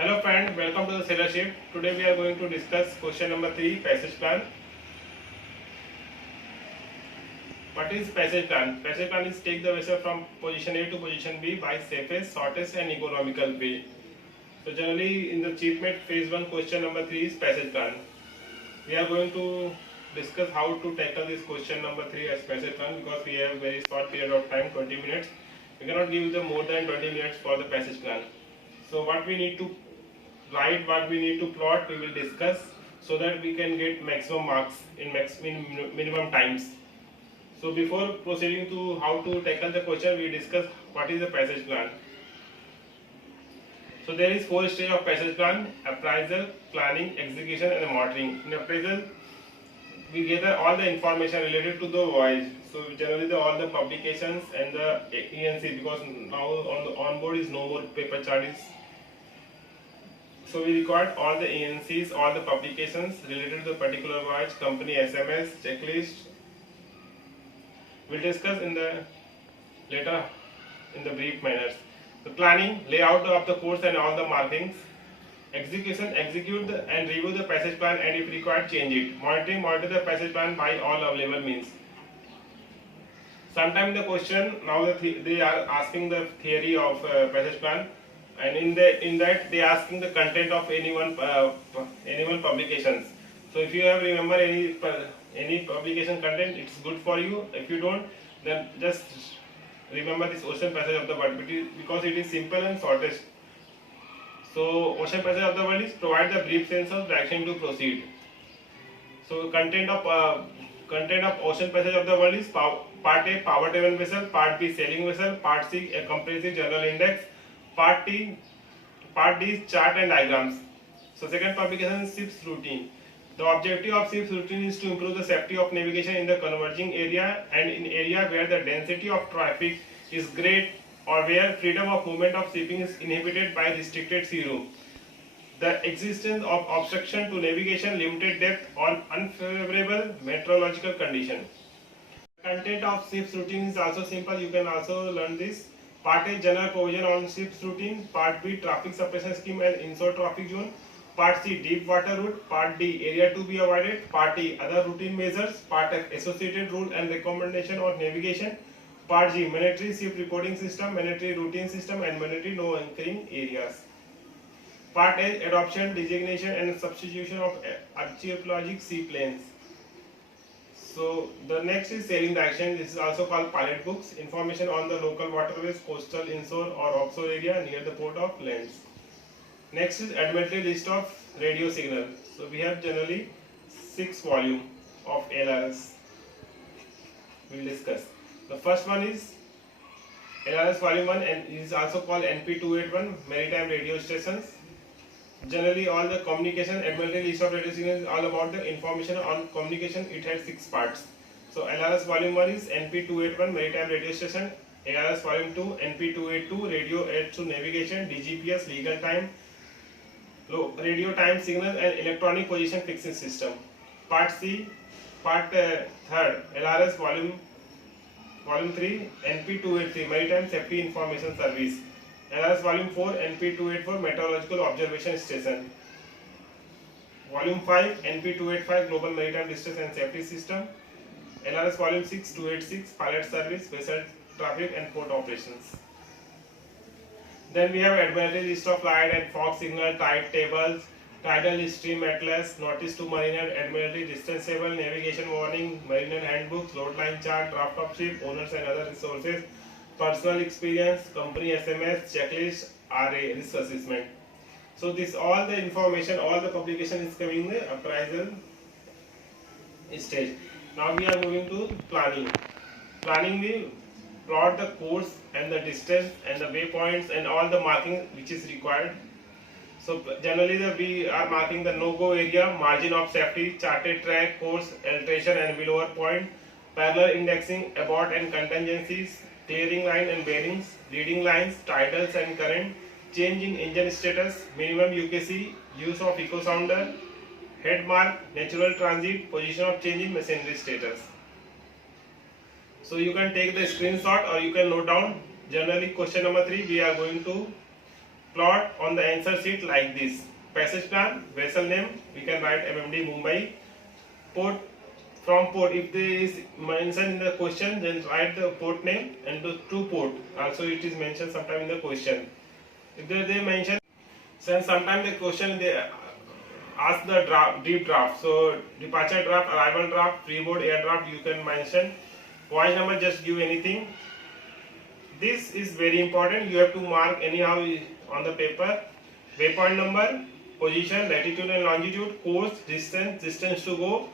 Hello friend, welcome to the Sailorship. Today we are going to discuss question number 3, passage plan. What is passage plan? Passage plan is take the vessel from position A to position B by safest, shortest and economical way. So generally in the cheap mate phase 1 question number 3 is passage plan. We are going to discuss how to tackle this question number 3 as passage plan because we have very short period of time, 20 minutes. We cannot give them more than 20 minutes for the passage plan. So what we need to write, what we need to plot, we will discuss so that we can get maximum marks in minimum times. So before proceeding to how to tackle the question, we discuss what is the passage plan. So there is 4 stages of passage plan: appraisal, planning, execution and monitoring. In appraisal, we gather all the information related to the voyage. So generally all the publications and the ENC, because now on board is no more paper chart is. So we record all the ENCs, all the publications related to the particular voyage, company SMS, checklist. We'll discuss in the later in the brief manners. The planning, layout of the course and all the markings. Execution, execute and review the passage plan and if required change it. Monitoring, monitor the passage plan by all available means. Sometimes the question, now they are asking the theory of passage plan, and in that they are asking the content of any one publications. So if you have remember any publication content, it's good for you. If you don't, then just remember this ocean passage of the world because it is simple and shortest. So ocean passage of the world is provide the brief sense of direction to proceed. So content of ocean passage of the world is part A, power driven vessel; part B, sailing vessel; part C, a comprehensive general index; part D is chart and diagrams. So second publication is ship's routine. The objective of ship's routine is to improve the safety of navigation in the converging area and in area where the density of traffic is great or where freedom of movement of shipping is inhibited by restricted sea room. The existence of obstruction to navigation, limited depth or unfavorable meteorological condition. Content of ship's routine is also simple. You can also learn this. Part A, general provision on ship's routine. Part B, traffic suppression scheme and inshore traffic zone. Part C, deep water route. Part D, area to be avoided. Part E, other routine measures. Part F, associated rule and recommendation on navigation. Part G, mandatory ship reporting system, mandatory routine system and mandatory no anchoring areas. Part A, adoption, designation and substitution of archipelagic seaplanes. So the next is sailing direction. This is also called pilot books. Information on the local waterways, coastal, inshore or offshore area near the port of lands. Next is Admiralty list of radio signal. So we have generally 6 volume of LRS. We'll discuss. The first one is LRS volume 1 and is also called NP281 Maritime Radio Stations. Generally all the communication, Admiralty list of radio signals is all about the information on communication. It has 6 parts. So LRS volume 1 is NP281 Maritime Radio Station, ARS volume 2 NP282 Radio Aids to Navigation, DGPS legal time, radio time signal and electronic position fixing system. Part C, part 3rd LRS volume 3 NP283 Maritime Safety Information Service, LRS volume 4 NP284 Meteorological Observation Station, volume 5 NP285 Global Maritime Distress and Safety System, LRS volume 6 286 Pilot Service, Vessel Traffic and Port Operations. Then we have Admiralty list of light and fog signal, tide tables, tidal stream atlas, notice to mariner, Admiralty distanceable navigation warning, mariner handbooks, load line chart, draft of ship, owners and other resources, personal experience, company SMS, checklist, RA, risk assessment. So this all the information, all the publication is coming in the appraisal stage. Now we are moving to planning. Planning we plot the course and the distance and the waypoints and all the marking which is required. So generally we are marking the no-go area, margin of safety, charted track, course, alteration and willover point, parallel indexing, abort and contingencies, clearing line and bearings, leading lines, tidals and current, change in engine status, minimum UKC, use of echo sounder, head mark, natural transit, position of change in machinery status. So you can take the screenshot or you can note down. Generally question number 3 we are going to plot on the answer sheet like this. Passage plan, vessel name, we can write MMD Mumbai. Port, from port, if there is mentioned in the question, then write the port name and the to port. Also it is mentioned sometime in the question. If they mention, so sometimes the question they ask the draft, deep draft. So departure draft, arrival draft, freeboard, air draft, you can mention. Voyage number, just give anything. This is very important. You have to mark anyhow on the paper. Waypoint number, position, latitude and longitude, course, distance to go,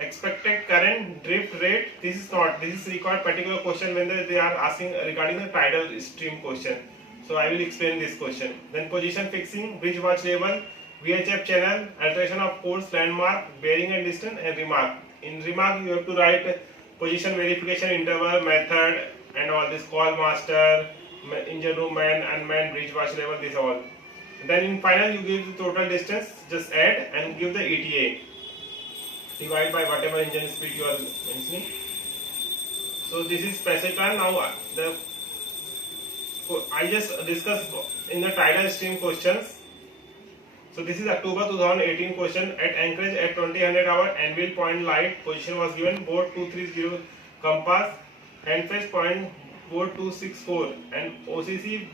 expected current, drift rate. This is not. This is required particular question when they are asking regarding the tidal stream question. So I will explain this question. Then position fixing, bridge watch level, VHF channel, alteration of course, landmark, bearing and distance, and remark. In remark, you have to write position verification interval, method, and all this, call master, engine room man, unmanned, bridge watch level, this all. Then in final, you give the total distance, just add and give the ETA. Divide by whatever engine speed you are mentioning. So this is passage plan. Now I just discussed in the tidal stream questions. So this is October 2018 question. At anchorage at 2000 hour, anvil point light, position was given, board 230 compass, handfast point board 264, and OCC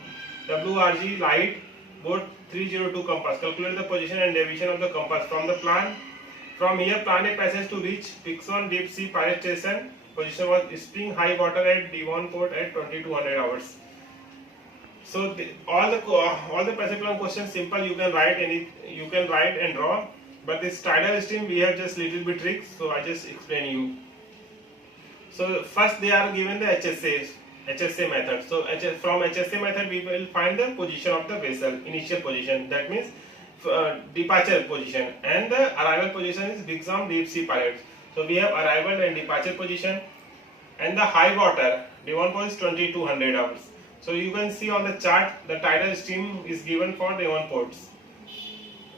WRG light, board 302 compass. Calculate the position and deviation of the compass from the plan. From here, plan a passage to reach Pixon Deep Sea Pilot Station. Position was spring high water at Devonport at 2200 hours. So all the passage plan questions simple. You can write and draw. But this tidal stream we have just little bit tricks. So I just explain you. So first they are given the HSA method. So from HSA method we will find the position of the vessel, initial position. That means departure position, and the arrival position is Bixom Deep Sea Pilot. So we have arrival and departure position, and the high water Devonport is 2200 hours. So you can see on the chart the tidal stream is given for Devonports.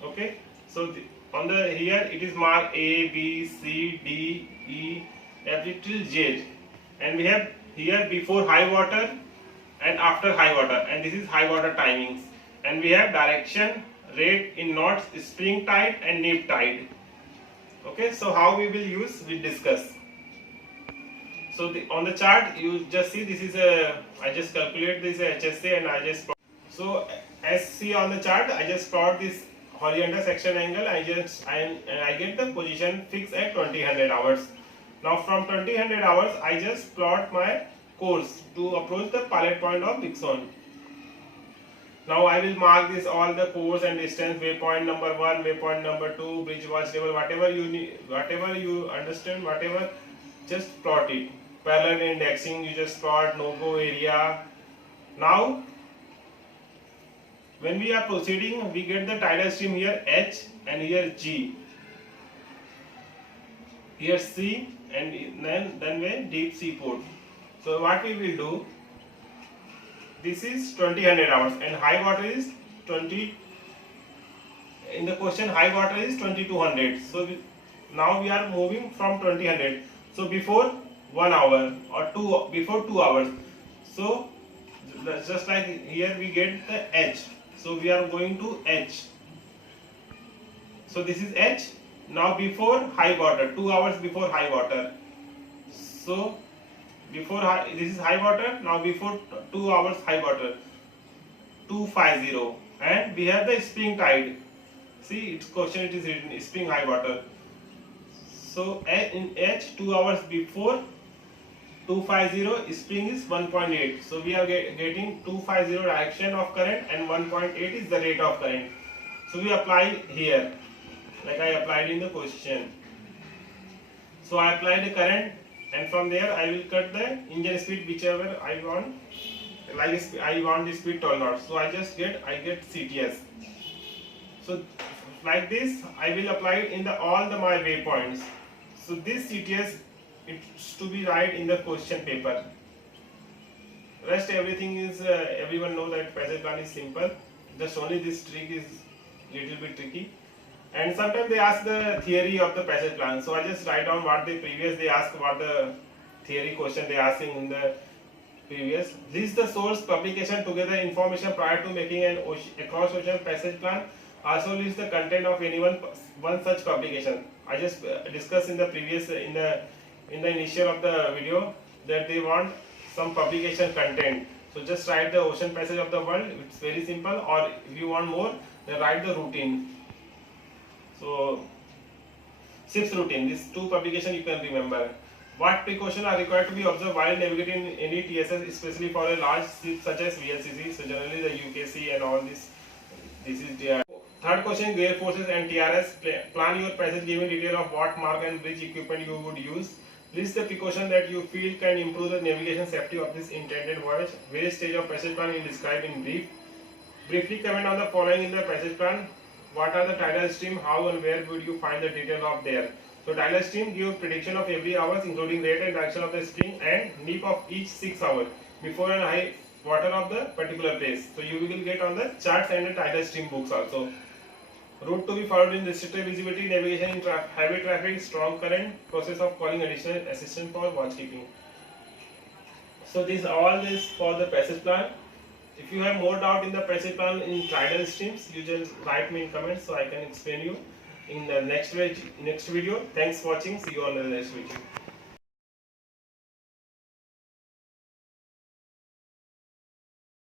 Okay, so on the here it is marked A, B, C, D, E, F till J, and we have here before high water and after high water, and this is high water timings, and we have direction, rate in knots, spring tide and neap tide. Okay, so how we will use, we discuss. So on the chart you just see this is I just calculate this HSA and I just plot. So as see on the chart, I just plot this horizontal section angle. I get the position fixed at 2000 hours. Now from 2000 hours I just plot my course to approach the pilot point of Bixon. Now I will mark this all the course and distance, waypoint number 1, waypoint number 2, bridge watch level, whatever you need, whatever you understand, whatever, just plot it. Parallel indexing, you just plot no-go area. Now when we are proceeding, we get the tidal stream here H and here G, here C, and then we deep sea port. So what we will do, this is 2000 hours and high water is 20. In the question high water is 2200. So now we are moving from 2000. So before 1 hour or before 2 hours. So just like here we get the H. So we are going to H. So this is H. Now before high water, 2 hours before high water. So before this is high water. Now before 2 hours high water, 250, and we have the spring tide. See, its question it is written spring high water. So in H 2 hours before 250, spring is 1.8. So we are getting 250 direction of current and 1.8 is the rate of current. So we apply here like I applied in the question. So I apply the current, and from there I will cut the engine speed whichever I want. Like I want the speed 12 knots. So I get CTS. So like this I will apply it in all my waypoints. So this CTS it's to be right in the question paper. Rest everything is everyone know that passage plan is simple. Just only this trick is little bit tricky. And sometimes they ask the theory of the passage plan. So I just write down what they ask, what the theory question they asking in the previous. List the source, publication, together information prior to making an across ocean passage plan. Also list the content of any one such publication. I just discussed in the previous in the initial of the video that they want some publication content. So just write the ocean passage of the world. It's very simple. Or if you want more, then write the routine. So SIPS routine. These two publications you can remember. What precautions are required to be observed while navigating any TSS, especially for a large ship such as VLCC? So generally the UKC and all this. This is the third question: Gale forces and TRS. Plan your passage giving detail of what mark and bridge equipment you would use. List the precaution that you feel can improve the navigation safety of this intended voyage. Various stage of passage plan is described in brief. Briefly comment on the following in the passage plan. What are the tidal stream? How and where would you find the detail of there? So tidal stream give prediction of every hours, including rate and direction of the stream and nip of each 6 hours before and high water of the particular place. So you will get on the charts and the tidal stream books also. Route to be followed in restricted visibility, navigation in heavy traffic, strong current, process of calling additional assistance for watchkeeping. So all this for the passage plan. If you have more doubt in the passage plan in tidal streams, you just write me in comments so I can explain you in the next video. Thanks for watching. See you on the next video.